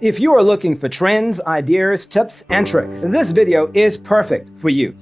If you are looking for trends, ideas, tips, and tricks, this video is perfect for you.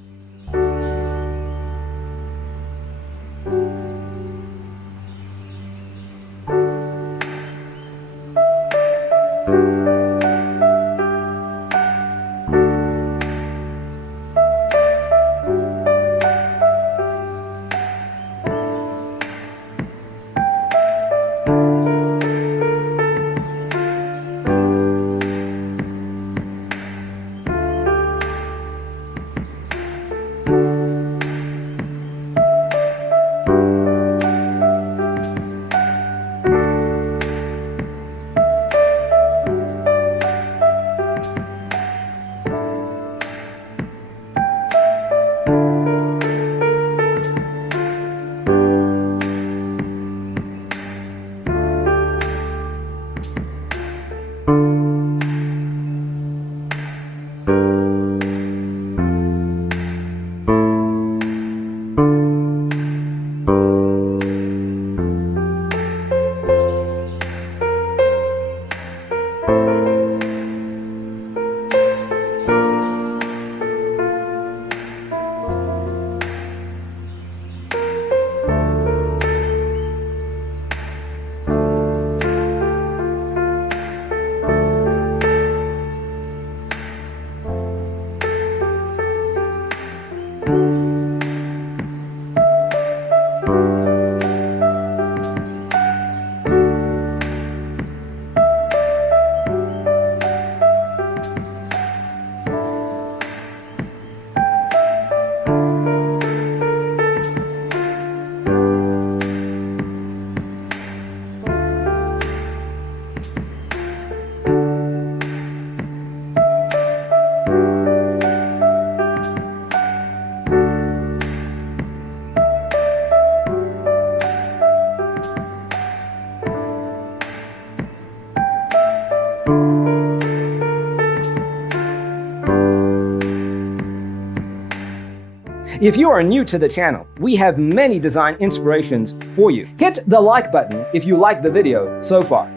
If you are new to the channel, we have many design inspirations for you. Hit the like button if you like the video so far.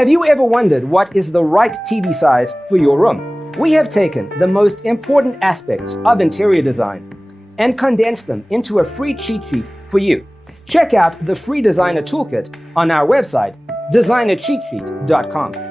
Have you ever wondered what is the right TV size for your room? We have taken the most important aspects of interior design and condensed them into a free cheat sheet for you. Check out the free designer toolkit on our website, designercheatsheet.com.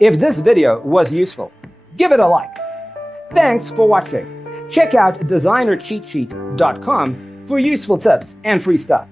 If this video was useful, give it a like. Thanks for watching. Check out designercheatsheet.com for useful tips and free stuff.